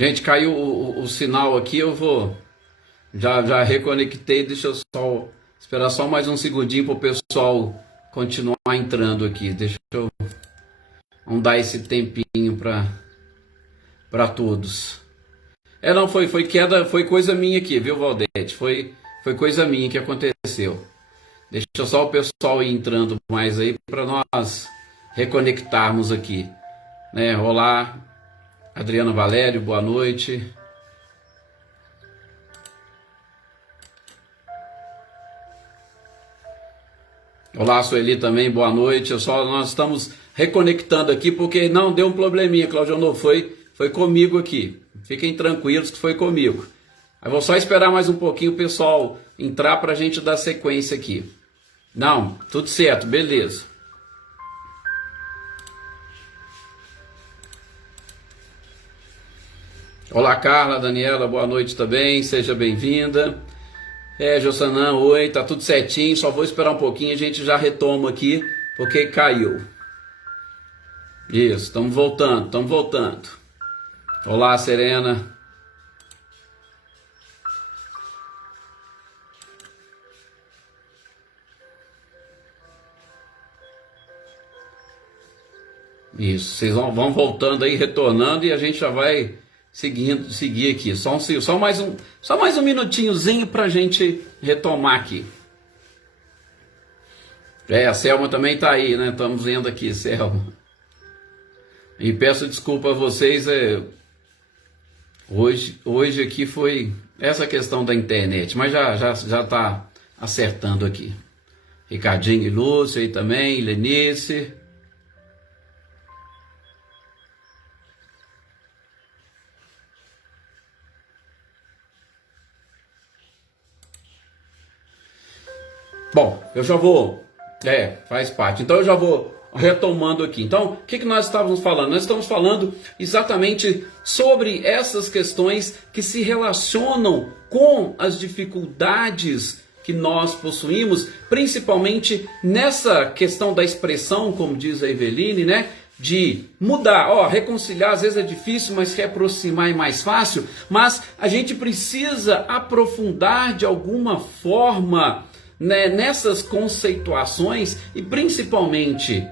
Gente, caiu o sinal aqui, eu vou. Já reconectei, deixa eu só esperar só mais um segundinho para o pessoal continuar entrando aqui. Deixa eu. Vamos dar esse tempinho para todos. Não, foi queda, foi coisa minha aqui, viu, Valdete? Foi coisa minha que aconteceu. Deixa só o pessoal ir entrando mais aí para nós reconectarmos aqui. Né? Olá, Adriana Valério, boa noite. Olá, Sueli também, boa noite. Nós estamos reconectando aqui porque não deu um probleminha, Claudio, foi comigo aqui. Fiquem tranquilos que foi comigo. Eu vou só esperar mais um pouquinho o pessoal entrar para a gente dar sequência aqui. Não, tudo certo, beleza. Olá, Carla, Daniela, boa noite também, seja bem-vinda. Jossanã, oi, tá tudo certinho, só vou esperar um pouquinho, a gente já retoma aqui, porque caiu. Isso, estamos voltando. Olá, Serena. Isso, vocês vão voltando aí, retornando, e a gente já vai seguir aqui. Só mais um minutinhozinho para a gente retomar aqui. A Selma também está aí, né? Estamos vendo aqui, Selma. E peço desculpa a vocês, hoje aqui foi essa questão da internet, mas já está acertando aqui. Ricardinho e Lúcia aí também, Lenice. Bom, eu já vou. Faz parte. Então eu já vou retomando aqui. Então, o que nós estávamos falando? Nós estamos falando exatamente sobre essas questões que se relacionam com as dificuldades que nós possuímos, principalmente nessa questão da expressão, como diz a Eveline, né? De mudar, reconciliar às vezes é difícil, mas reaproximar é mais fácil, mas a gente precisa aprofundar de alguma forma, né, nessas conceituações, e principalmente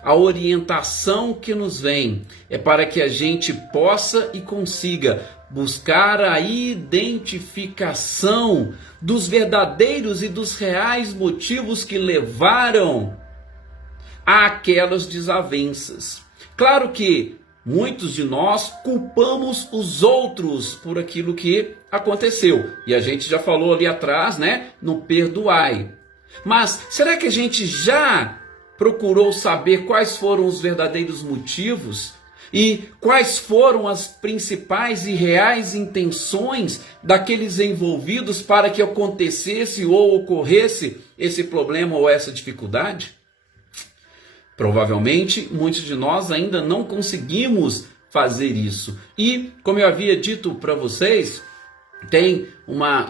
a orientação que nos vem é para que a gente possa e consiga buscar a identificação dos verdadeiros e dos reais motivos que levaram àquelas desavenças. Claro que muitos de nós culpamos os outros por aquilo que aconteceu. E a gente já falou ali atrás, né? No perdoai. Mas será que a gente já procurou saber quais foram os verdadeiros motivos? E quais foram as principais e reais intenções daqueles envolvidos para que acontecesse ou ocorresse esse problema ou essa dificuldade? Provavelmente, muitos de nós ainda não conseguimos fazer isso. E, como eu havia dito para vocês, tem uma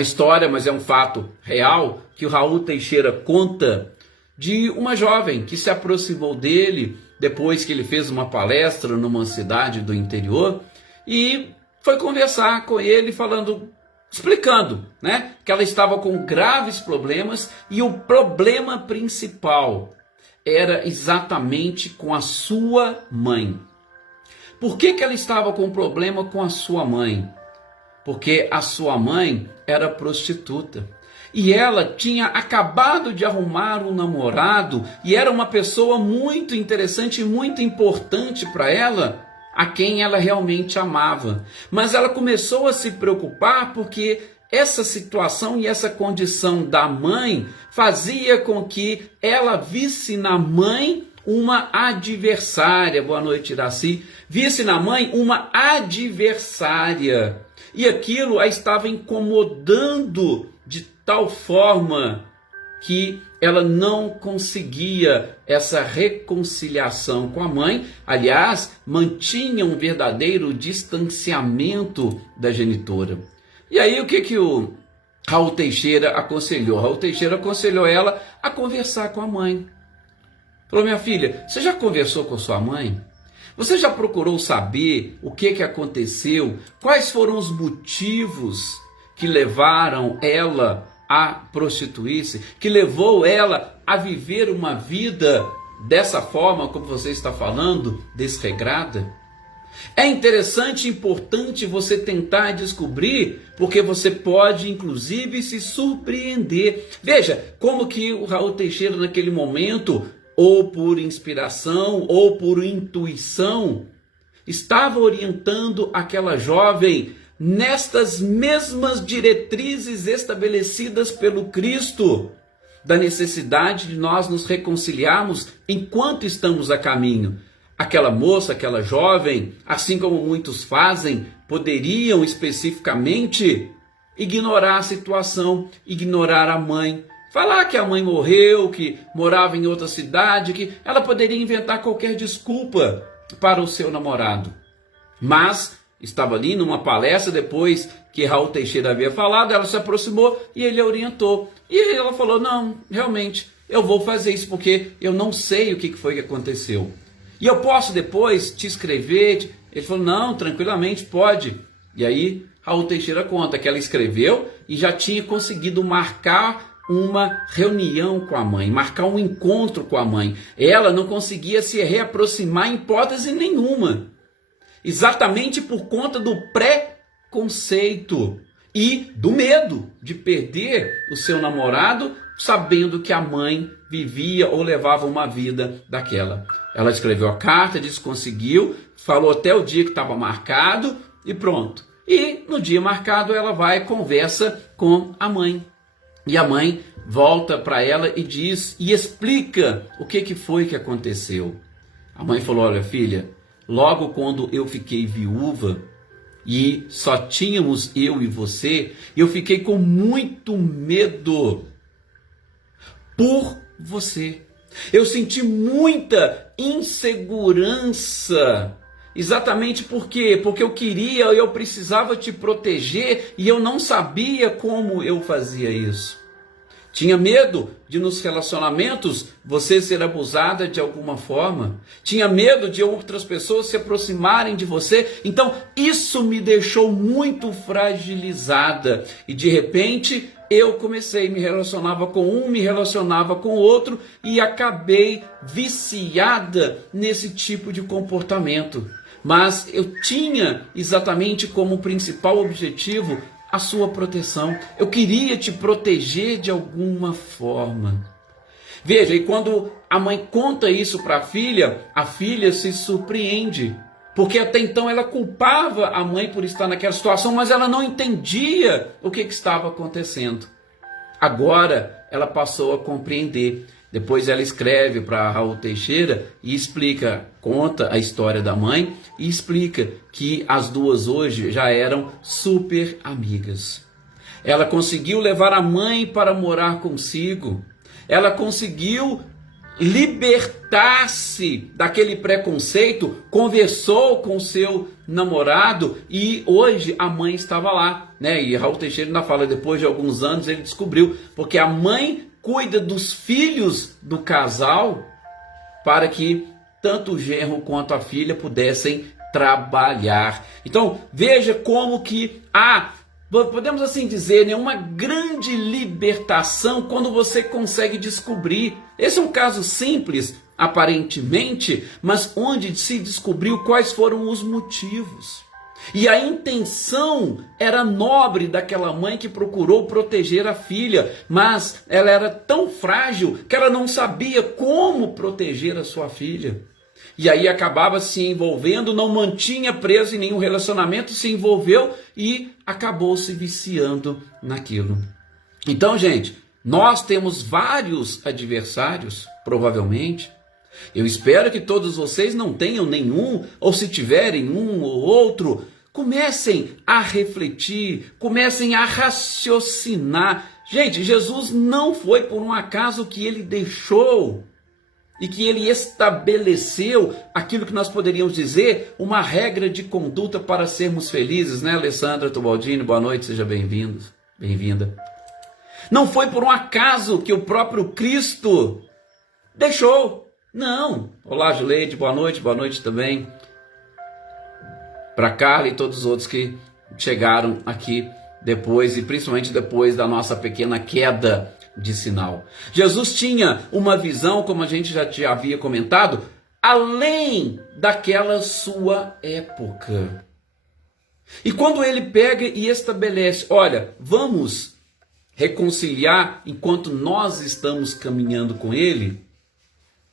história, mas é um fato real, que o Raul Teixeira conta de uma jovem que se aproximou dele depois que ele fez uma palestra numa cidade do interior e foi conversar com ele explicando, né, que ela estava com graves problemas e o problema principal era exatamente com a sua mãe. Por que ela estava com problema com a sua mãe? Porque a sua mãe era prostituta. E ela tinha acabado de arrumar um namorado e era uma pessoa muito interessante e muito importante para ela, a quem ela realmente amava. Mas ela começou a se preocupar porque essa situação e essa condição da mãe fazia com que ela visse na mãe uma adversária. Boa noite, Iraci. Visse na mãe uma adversária. E aquilo a estava incomodando de tal forma que ela não conseguia essa reconciliação com a mãe. Aliás, mantinha um verdadeiro distanciamento da genitora. E aí o que o Raul Teixeira aconselhou? Raul Teixeira aconselhou ela a conversar com a mãe. Falou: minha filha, você já conversou com sua mãe? Você já procurou saber o que aconteceu? Quais foram os motivos que levaram ela a prostituir-se? Que levou ela a viver uma vida dessa forma, como você está falando, desregrada? É interessante e importante você tentar descobrir, porque você pode inclusive se surpreender. Veja como que o Raul Teixeira naquele momento, ou por inspiração, ou por intuição, estava orientando aquela jovem nestas mesmas diretrizes estabelecidas pelo Cristo, da necessidade de nós nos reconciliarmos enquanto estamos a caminho. Aquela moça, aquela jovem, assim como muitos fazem, poderiam especificamente ignorar a situação, ignorar a mãe, falar que a mãe morreu, que morava em outra cidade, que ela poderia inventar qualquer desculpa para o seu namorado. Mas estava ali numa palestra, depois que Raul Teixeira havia falado, ela se aproximou e ele a orientou. E ela falou, não, realmente, eu vou fazer isso porque eu não sei o que foi que aconteceu. E eu posso depois te escrever? Ele falou, não, tranquilamente, pode. E aí Raul Teixeira conta que ela escreveu e já tinha conseguido marcar uma reunião com a mãe, marcar um encontro com a mãe. Ela não conseguia se reaproximar em hipótese nenhuma, exatamente por conta do preconceito e do medo de perder o seu namorado, sabendo que a mãe vivia ou levava uma vida daquela. Ela escreveu a carta, disse que conseguiu, falou até o dia que estava marcado e pronto. E no dia marcado ela vai e conversa com a mãe. E a mãe volta para ela e diz e explica o que foi que aconteceu. A mãe falou, olha filha, logo quando eu fiquei viúva e só tínhamos eu e você, eu fiquei com muito medo por você. Eu senti muita insegurança. Exatamente por quê? Porque eu precisava te proteger e eu não sabia como eu fazia isso. Tinha medo de nos relacionamentos você ser abusada de alguma forma. Tinha medo de outras pessoas se aproximarem de você. Então isso me deixou muito fragilizada. E de repente eu me relacionava com um, me relacionava com outro e acabei viciada nesse tipo de comportamento. Mas eu tinha exatamente como principal objetivo a sua proteção. Eu queria te proteger de alguma forma. Veja, e quando a mãe conta isso para a filha se surpreende. Porque até então ela culpava a mãe por estar naquela situação, mas ela não entendia o que estava acontecendo. Agora ela passou a compreender. Depois ela escreve para Raul Teixeira e explica, conta a história da mãe e explica que as duas hoje já eram super amigas. Ela conseguiu levar a mãe para morar consigo. Ela conseguiu libertar-se daquele preconceito, conversou com seu namorado e hoje a mãe estava lá, né? E Raul Teixeira ainda fala, depois de alguns anos ele descobriu, porque a mãe cuida dos filhos do casal para que tanto o genro quanto a filha pudessem trabalhar. Então veja como que podemos assim dizer, né, uma grande libertação quando você consegue descobrir. Esse é um caso simples, aparentemente, mas onde se descobriu quais foram os motivos. E a intenção era nobre daquela mãe que procurou proteger a filha, mas ela era tão frágil que ela não sabia como proteger a sua filha. E aí acabava se envolvendo, não mantinha preso em nenhum relacionamento, se envolveu e acabou se viciando naquilo. Então, gente, nós temos vários adversários, provavelmente. Eu espero que todos vocês não tenham nenhum, ou se tiverem um ou outro, comecem a refletir, comecem a raciocinar. Gente, Jesus não foi por um acaso que ele deixou e que ele estabeleceu aquilo que nós poderíamos dizer uma regra de conduta para sermos felizes, né, Alessandra Tubaldini? Boa noite, seja bem-vindo, bem-vinda. Não foi por um acaso que o próprio Cristo deixou. Não. Olá, Juleide, boa noite também. para Carla e todos os outros que chegaram aqui depois, e principalmente depois da nossa pequena queda de sinal. Jesus tinha uma visão, como a gente já havia comentado, além daquela sua época. E quando ele pega e estabelece, olha, vamos reconciliar enquanto nós estamos caminhando com ele,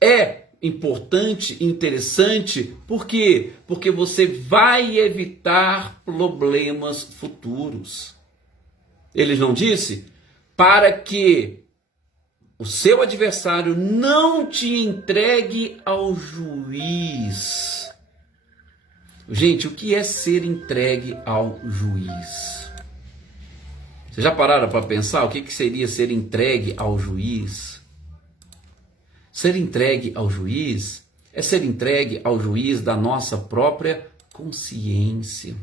é importante e interessante, por quê? Porque você vai evitar problemas futuros. Ele não disse? Para que o seu adversário não te entregue ao juiz. Gente, o que é ser entregue ao juiz? Vocês já pararam para pensar o que seria ser entregue ao juiz? Ser entregue ao juiz é ser entregue ao juiz da nossa própria consciência.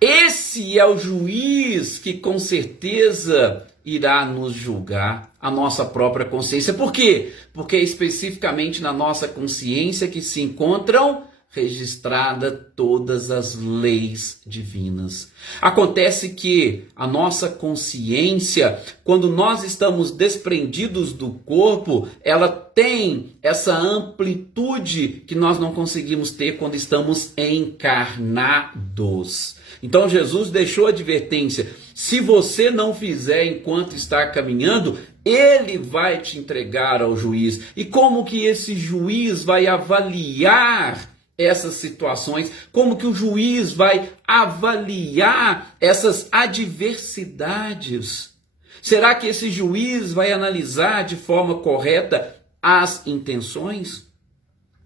Esse é o juiz que com certeza irá nos julgar, a nossa própria consciência. Por quê? Porque é especificamente na nossa consciência que se encontram registradas todas as leis divinas. Acontece que a nossa consciência, quando nós estamos desprendidos do corpo, ela tem essa amplitude que nós não conseguimos ter quando estamos encarnados. Então Jesus deixou a advertência: se você não fizer enquanto está caminhando, ele vai te entregar ao juiz. E como que esse juiz vai avaliar essas situações? Como que o juiz vai avaliar essas adversidades? Será que esse juiz vai analisar de forma correta as intenções?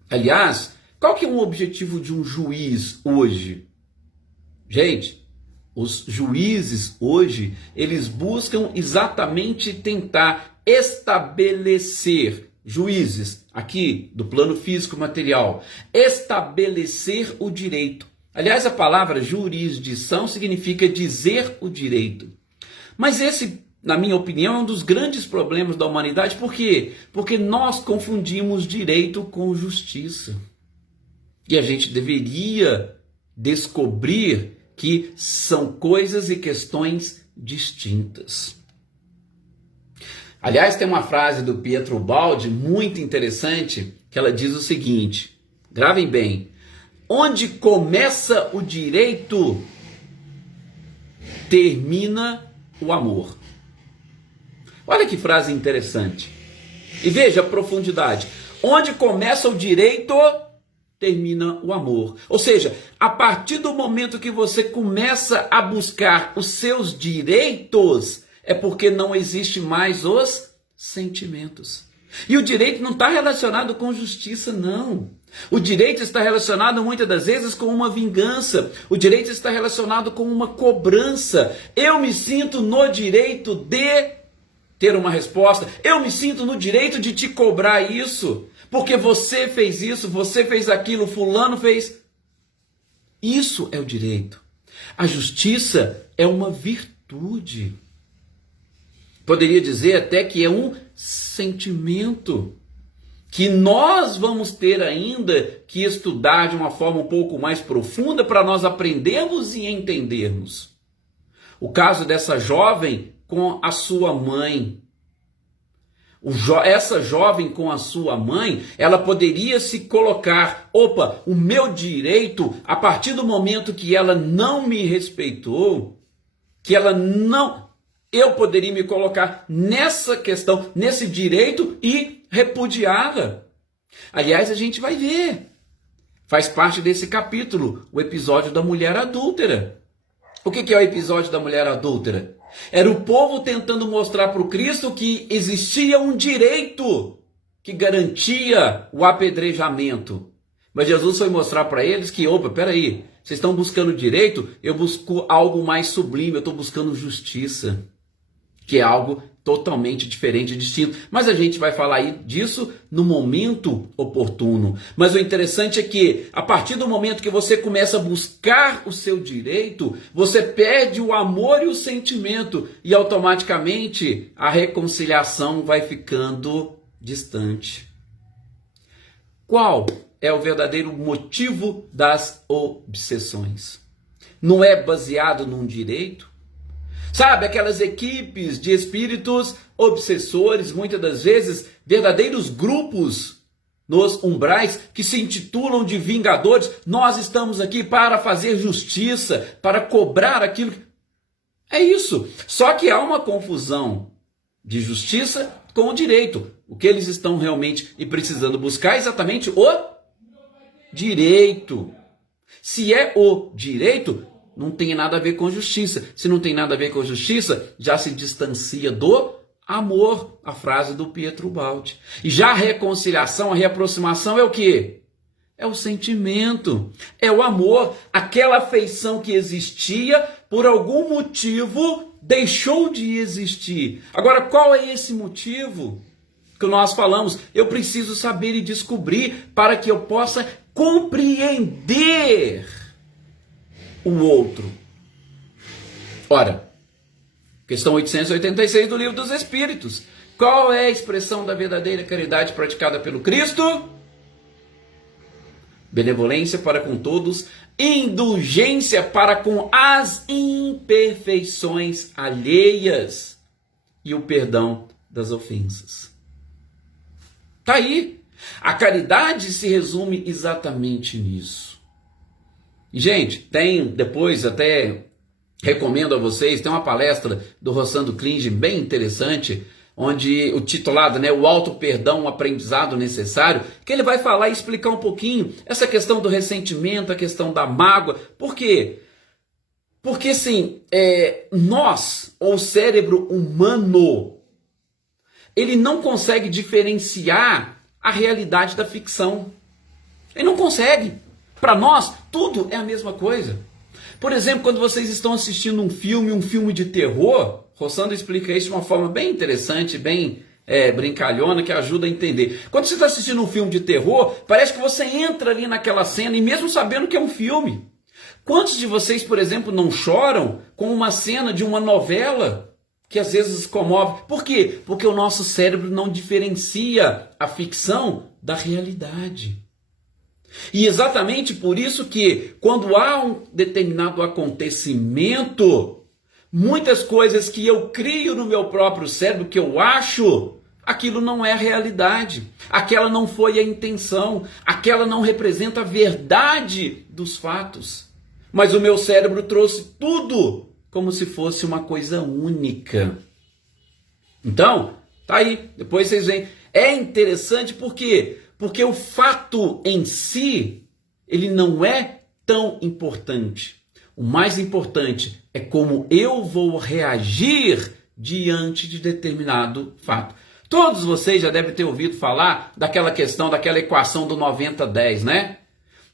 Aliás, qual que é o objetivo de um juiz hoje? Gente, os juízes hoje, eles buscam exatamente tentar estabelecer, juízes aqui do plano físico material, estabelecer o direito. Aliás, a palavra jurisdição significa dizer o direito. Mas esse, na minha opinião, é um dos grandes problemas da humanidade. Por quê? Porque nós confundimos direito com justiça. E a gente deveria descobrir que são coisas e questões distintas. Aliás, tem uma frase do Pietro Baldi muito interessante, que ela diz o seguinte, gravem bem: onde começa o direito, termina o amor. Olha que frase interessante. E veja a profundidade. Onde começa o direito, termina o amor. Ou seja, a partir do momento que você começa a buscar os seus direitos, é porque não existe mais os sentimentos. E o direito não está relacionado com justiça, não. O direito está relacionado muitas das vezes com uma vingança. O direito está relacionado com uma cobrança. Eu me sinto no direito de ter uma resposta. Eu me sinto no direito de te cobrar isso. Porque você fez isso, você fez aquilo, fulano fez. Isso é o direito. A justiça é uma virtude. Poderia dizer até que é um sentimento que nós vamos ter ainda que estudar de uma forma um pouco mais profunda para nós aprendermos e entendermos. O caso dessa jovem com a sua mãe. Essa jovem com a sua mãe, ela poderia se colocar, opa, o meu direito, a partir do momento que ela não me respeitou, que ela não, eu poderia me colocar nessa questão, nesse direito e repudiá-la. Aliás, a gente vai ver, faz parte desse capítulo, o episódio da mulher adúltera. O que é o episódio da mulher adúltera? Era o povo tentando mostrar para o Cristo que existia um direito que garantia o apedrejamento. Mas Jesus foi mostrar para eles que, opa, peraí, vocês estão buscando direito, eu busco algo mais sublime, eu estou buscando justiça, que é algo totalmente diferente e distinto. Mas a gente vai falar aí disso no momento oportuno. Mas o interessante é que, a partir do momento que você começa a buscar o seu direito, você perde o amor e o sentimento, e automaticamente a reconciliação vai ficando distante. Qual é o verdadeiro motivo das obsessões. Não é baseado num direito. Sabe, aquelas equipes de espíritos obsessores, muitas das vezes, verdadeiros grupos nos umbrais que se intitulam de vingadores. Nós estamos aqui para fazer justiça, para cobrar aquilo. É isso. Só que há uma confusão de justiça com o direito. O que eles estão realmente e precisando buscar é exatamente o direito. Se é o direito, não tem nada a ver com justiça. Se não tem nada a ver com justiça, já se distancia do amor, a frase do Pietro Baldi. E já a reconciliação, a reaproximação é o quê? É o sentimento, é o amor, aquela afeição que existia, por algum motivo deixou de existir. Agora, qual é esse motivo que nós falamos? Eu preciso saber e descobrir para que eu possa compreender o outro. Ora, questão 886 do Livro dos Espíritos. Qual é a expressão da verdadeira caridade praticada pelo Cristo? Benevolência para com todos, indulgência para com as imperfeições alheias e o perdão das ofensas. Tá aí. A caridade se resume exatamente nisso. E, gente, tem depois até recomendo a vocês, tem uma palestra do Rossando Klinge bem interessante, onde o titulado, o auto-perdão, um aprendizado necessário, que ele vai falar e explicar um pouquinho essa questão do ressentimento, a questão da mágoa. Por quê? Porque, sim, nós, ou o cérebro humano, ele não consegue diferenciar a realidade da ficção. Ele não consegue. Para nós, tudo é a mesma coisa. Por exemplo, quando vocês estão assistindo um filme de terror, Rossando explica isso de uma forma bem interessante, bem brincalhona, que ajuda a entender. Quando você está assistindo um filme de terror, parece que você entra ali naquela cena, e mesmo sabendo que é um filme. Quantos de vocês, por exemplo, não choram com uma cena de uma novela que às vezes comove? Por quê? Porque o nosso cérebro não diferencia a ficção da realidade. E exatamente por isso que, quando há um determinado acontecimento, muitas coisas que eu crio no meu próprio cérebro, que eu acho, aquilo não é a realidade. Aquela não foi a intenção. Aquela não representa a verdade dos fatos. Mas o meu cérebro trouxe tudo como se fosse uma coisa única. Então, tá aí. Depois vocês veem. É interessante por quê? Porque o fato em si, ele não é tão importante. O mais importante é como eu vou reagir diante de determinado fato. Todos vocês já devem ter ouvido falar daquela questão, daquela equação do 90-10, né?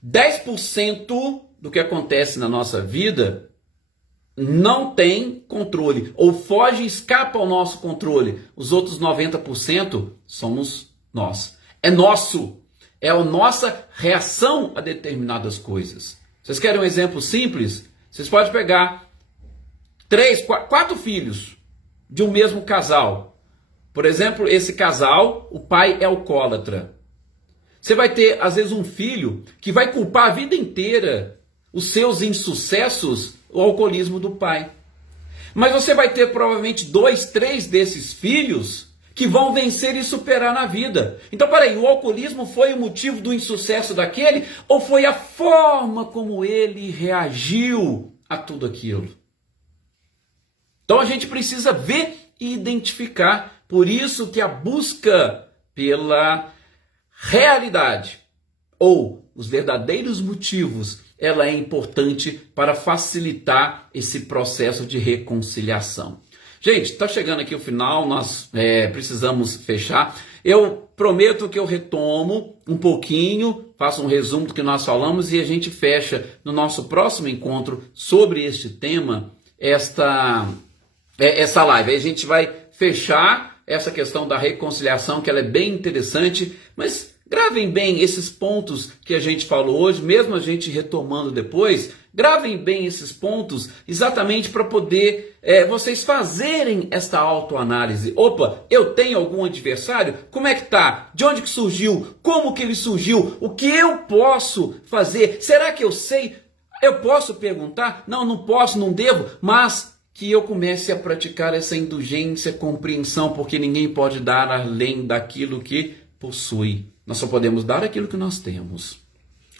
10% do que acontece na nossa vida não tem controle, ou foge e escapa ao nosso controle. Os outros 90% somos nós. É nosso. É a nossa reação a determinadas coisas. Vocês querem um exemplo simples? Vocês podem pegar 4 filhos de um mesmo casal. Por exemplo, esse casal, o pai é alcoólatra. Você vai ter, às vezes, um filho que vai culpar a vida inteira os seus insucessos, o alcoolismo do pai. Mas você vai ter provavelmente 2, 3 desses filhos que vão vencer e superar na vida. Então, peraí, o alcoolismo foi o motivo do insucesso daquele, ou foi a forma como ele reagiu a tudo aquilo? Então a gente precisa ver e identificar. Por isso que a busca pela realidade, ou os verdadeiros motivos, ela é importante para facilitar esse processo de reconciliação. Gente, está chegando aqui o final, nós precisamos fechar. Eu prometo que eu retomo um pouquinho, faço um resumo do que nós falamos e a gente fecha no nosso próximo encontro sobre este tema, essa live. Aí a gente vai fechar essa questão da reconciliação, que ela é bem interessante, mas Gravem bem esses pontos que a gente falou hoje, mesmo a gente retomando depois. Gravem bem esses pontos exatamente para poder vocês fazerem esta autoanálise. Opa, eu tenho algum adversário? Como é que tá? De onde que surgiu? Como que ele surgiu? O que eu posso fazer? Será que eu sei? Eu posso perguntar? Não, não posso, não devo, mas que eu comece a praticar essa indulgência, compreensão, porque ninguém pode dar além daquilo que possui. Nós só podemos dar aquilo que nós temos.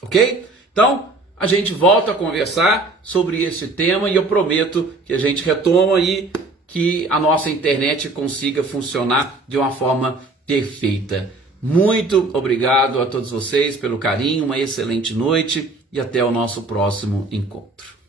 Ok? Então, a gente volta a conversar sobre esse tema e eu prometo que a gente retoma e que a nossa internet consiga funcionar de uma forma perfeita. Muito obrigado a todos vocês pelo carinho, uma excelente noite e até o nosso próximo encontro.